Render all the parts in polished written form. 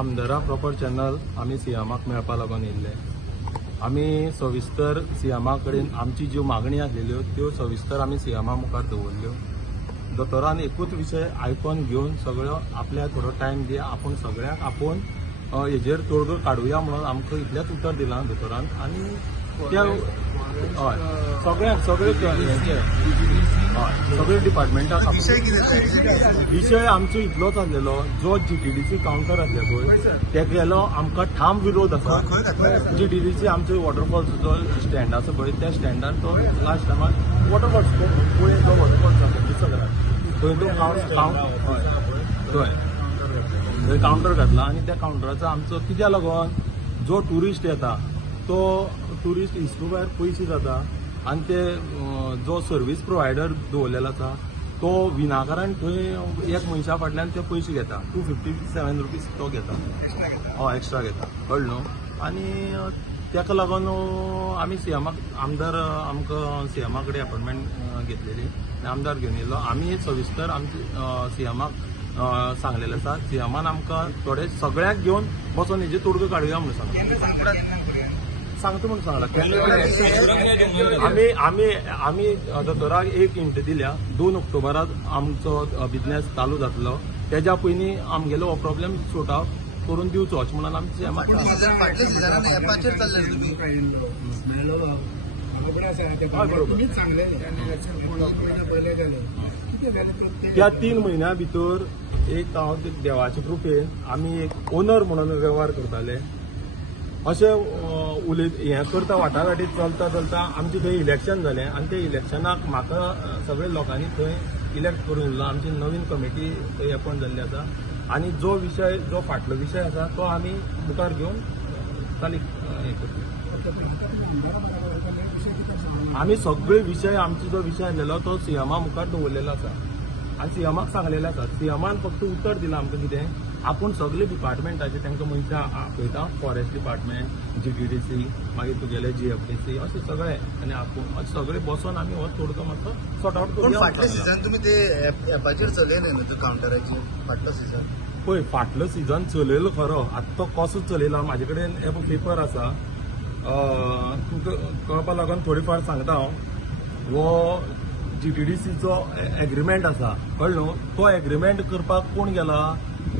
आमदारा proper channel आम्ही सीएमाक मेळपा लागून येयल्ले. आमी सविस्तर सीएमा कडेन आमची ज्यो मागणी आसलेल्यो त्यो सविस्तर आमी सीएमा मुखार दवरल्यो. दोतोरान एकूच विशय आयकून घेवन सगळो आपल्या थोडो टायम दिया, आपूण सगळ्यांक आपूण हेजेर तोडगो काडुया म्हणून आमकां इतलेंच उतर दिलां दोतोरान. आनी त्या हय सगळे डिपार्टमेंटाक विशय आमचो इतलोच आसलेलो, जो GTDC कावंटर आसले पळय तेगेलो आमकां ठाम विरोध आसा. GTDC आमचो वॉटरफॉल्साचो स्टँड आसा पळय त्या स्टँडार तो लास्ट टायमार वॉटरफॉल्स पळय जो वॉटरफॉल्स आसा सगळ्यात थंय तो थंय कावंटर घातला. आनी त्या कावंटराचो आमचो कित्याक लागून जो ट्युरिस्ट येता तो ट्युरिस्ट हिस्ट्री भायर पयशे जाता आनी ते जो सर्वीस प्रोवायडर दवरलेलो आसा तो विनाकारण थंय एक मनशा फाटल्यान ते पयशे घेता. 257 रुपीज तो घेता, हय एक्स्ट्रा घेता, कळ्ळें न्हू. आनी ताका लागून आमी सीएमाक आमदार आमकां सीएमा कडेन अपॉयंटमेंट घेतलेली आनी आमदार घेवन येयलो. आमी सविस्तर आमचे सीएमाक सांगलेलें आसा. सीएमान आमकां थोडे सगळ्याक घेवन बसून हेजे तोडगो काडुया म्हणून सांगता म्हणून सांगला. आमी आमी आमी दोतोराक एक हिंट दिल्या, 2 ऑक्टोबराक आमचो बिझनेस चालू जातलो, तेज्या पयलीं आमगेलो हो प्रॉब्लेम सॉर्ट आउट करून दिवचो अशें म्हणून आमी सीएमाक त्या 3 म्हयन्या भितर एक हांव देवाच्या कृपेन आमी एक ओनर म्हणून वेव्हार करताले. अशें हें करता वाटाघाटीत चलता आमचें थंय इलेक्शन जालें आनी त्या इलेक्शनाक म्हाका सगळ्या लोकांनी थंय इलेक्ट करून दिलो. आमची नवीन कमिटी थंय अपॉयंट जाल्ली आसा आनी जो फाटलो विशय आसा तो आमी मुखार घेवन चालीक हें करता. आमी सगळे विशय आमचो जो विशय आसलेलो तो सीएमा मुखार दवरलेलो आसा आनी सीएमाक सांगलेलें आसा. सीएमान फक्त उतर दिलां आमकां कितें, आपूण सगळे डिपार्टमेंटाचे तांकां मनशां आपयता. फॉरेस्ट डिपार्टमेंट, GTDC, मागीर तुगेले GFDC अशें सगळे आनी आपूण सगळे बसून आमी हो तोडगो मातसो सॉर्ट आउट करूया. फाटल्या सिजन तुमी ते एपाचेर चलयले न्हू कावंटराचेर फाटलो सिजन? पळय फाटलो सिजन चलयलो खरो, आतां तो कसो चलयला म्हाजे कडेन हे पेपर आसा. तुमकां कळपा लागून थोडी फार सांगता हांव. हो GTDCचो एग्रीमेंट आसा, कळ्ळें न्हू. तो एग्रीमेंट करपाक कोण गेला,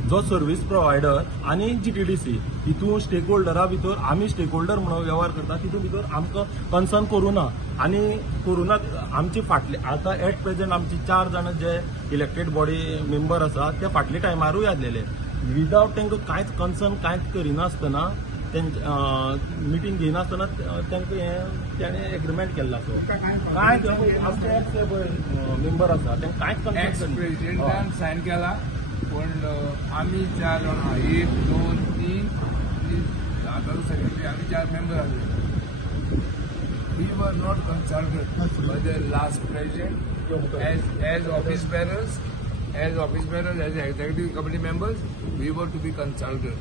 जो सर्वीस प्रोवायडर आनी GTDC. हितून स्टेक होल्डरा भितर आमी स्टेक होल्डर म्हणून वेव्हार करता, तितून भितर आमकां कन्सर्न करूना. आनी कोरोना आमची फाटले आतां एट प्रेझेंट आमची 4 जाणां जे इलेक्टेड बॉडी मेंबर आसा ते फाटले टायमारूय आसलेले. विदावट तांकां कांयच कन्सर्न कांयच करिनासतना मिटींग घेयनासतना तांकां हें तेणें एग्रीमेंट केल्लो आसो. कांयच आमचे मेंबर आसा तांकां कांयच कन्सर्न प्रेसिडेंटान सायन केला, पण आमी 4 जाणां 1, 2, 3 सेक्रेटरी आमी 4 मेंबर आसले. We were not consulted by the last president as office bearers, as executive committee members. We were to be consulted.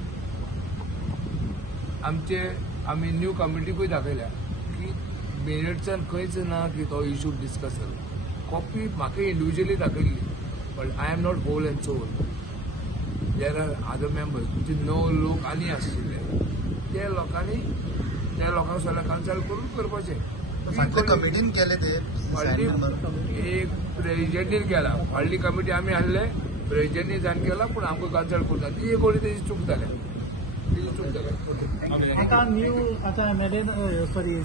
आमी न्यू कमिटीकूय दाखयल्या की मेरिट्सान खंयच ना की तो इश्यू डिस्कस जालो. कॉपी म्हाका इंडिव्युज्युअली दाखयल्ली, but I am not whole and sole. There are other members म्हणजे 9 लोक आनी आशिल्ले. त्या लोकांक सगळ्यांक कन्सल्ट करून करपाचें. कमिटीन केले ते एक प्रेसिडेंटीन केला, व्हडली कमिटी आमी आसले, प्रेसिडेंटीन जावन केला, पूण आमकां कन्सल्ट करता. ती एक व्हडली तेजी चूक जाल्या. आतां न्यू आतां MLA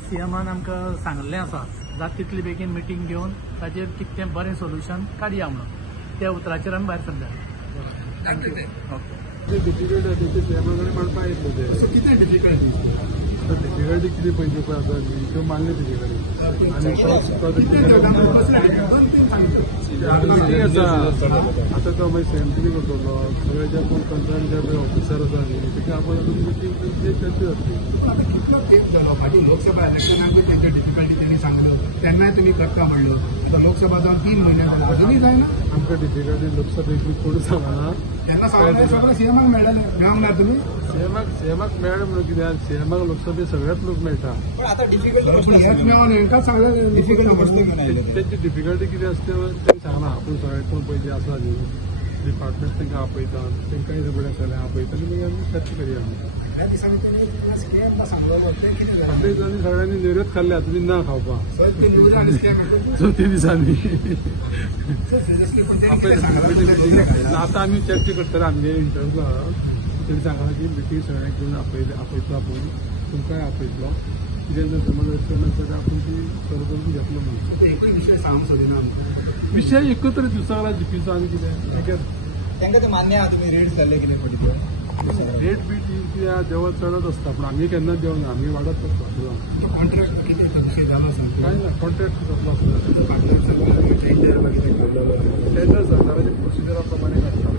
सीएमान आमकां सांगलें आसा जाता तितले बेगीन मिटींग घेवन ताचेर कितें बरें सोल्युशन काडया म्हणून. त्या उतराचेर आमी भायर सरल्या. कितें डिफिकल्टी किती पयलीं पळय आसा न्ही त्यो मान्य तेजे कडेन आनी आतां तो मागीर सेंट्रली करतलो. सगळे जे कोण कंसर्न जे पळय ऑफिसर आसा न्ही तेका आपण मिटींग करची जातली. कितलो तेंप जालो फाटीं लोकसभा इलेक्शनाक तेंच्या डिफिकल्टी तेणी सांगलो, तेन्नाय तुमी करता म्हणलो. आतां लोकसभा जावन 3 म्हयने जाले, अजुनूय जायना. आमकां डिफिकल्टी लोकसभेक कोण सांगना. तेन्ना सांगलें सगळें सीएमाक मेळूंक ना तुमी. सीएमाक मेळ्ळें म्हणून कित्याक सीएमाक लोकसभेक सगळ्याच लोक मेळटा. पण आतां डिफिकल्टी हेच मेळोन हेंकां सांगलें डिफिकल्ट तेंची डिफिकल्टी कितें आसता तें सांगना. आपूण सगळे कोण पयलीं आसा न्ही डिपार्टमेंट तांकां आपयतात तांकांय सगळें जाल्यार आपयता आनी मागीर आमी चर्चा करया ह्या दिसांनी तुमी स्कॅम सांगलो तें कितें जालें फाटल्या दिसांनी सगळ्यांनी नेऱ्योच खाल्ल्या तुमी ना खावपाक सो ते लोक आनी स्कॅम म्हणटा चवथी दिसांनी सिरियसली पण तेणी कितें सांगलां आतां आमी चर्चा करतले आमगे इंटरव्यूला तेणी सांगलां की मिटींग सगळ्यांक घेवन आपयतलो आपूण तुमकांय आपयतलो कितें जर समज अडचण आसल्यार आपूण ती सॉल्व करून घेतलो म्हणून एकूय विशय सांगूंक सोदिना आमकां विशय एकत्र दिवसाक लागला जीपीचो आनी कितें तांकां ते मान्य आहा तुमी रेट जाल्ले कितें पडले रेट बीट कित्याक देंवत चडत आसता पूण आमी केन्नाच देंवना आमी वाडत आसता कॉन्ट्रॅक्ट कितें विशय जालो सांग कांय ना कॉन्ट्रॅक्ट कसलो आसता फाटल्यान सांगलें टेंडर मागीर ते काडलेलो टेंडर सरकाराच्या प्रोसिजरा प्रमाणे काडटा